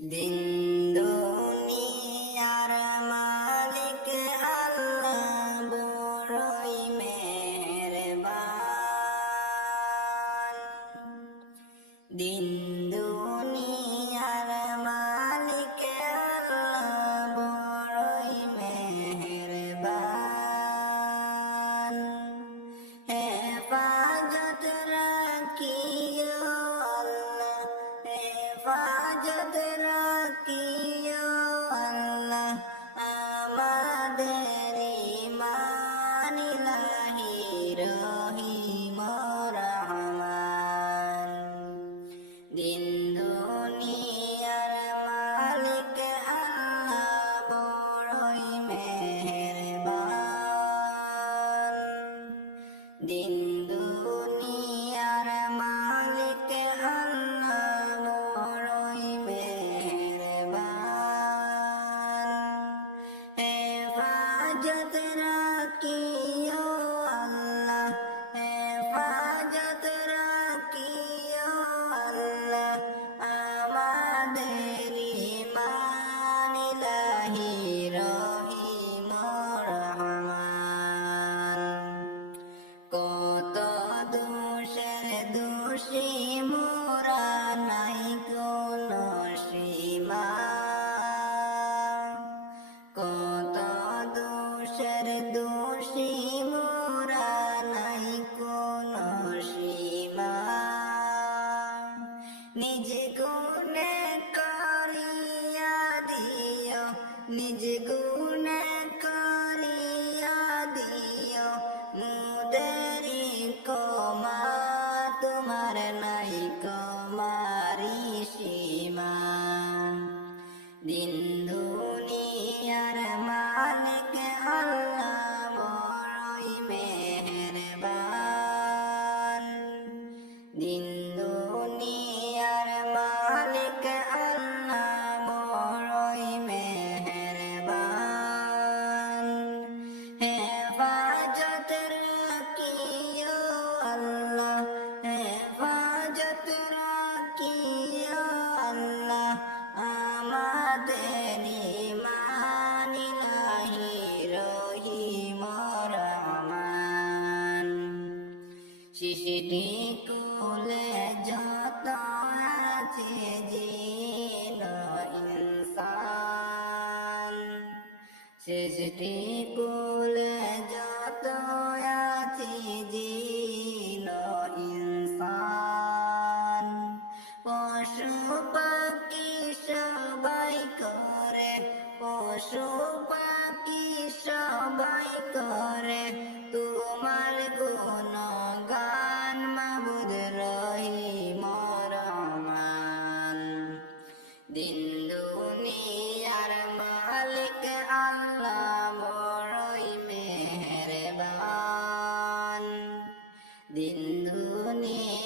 দিন দুনিয়ার মালিক আল্লাহ বড়ই মেহেরবান। দিন দুনিয়ার মালিক আল্লাহ বড়ই মেহেরবান। হেফাজত রাখিও আল্লাহ, হেফাজত দুনিয়ার মালিক আল্লাহ বড়ই মেহেরবান। দিন দুনিয়ার মালিক আল্লাহ বড়ই মেহেরবান। হেফাজত রাখিও আল্লাহ নিজ গুণে করিয়া দিও, নিজ গুণে করিয়া দিও। মুদেরি কমা তোমার নাই কমারি সীমা। দিন যেটি কুলে যত আছে জিন ইনসান। সৃষ্টি কুলে যত আছে জিন ইনসান। পশু পাখি সবাই করে, পশু দুনিয়া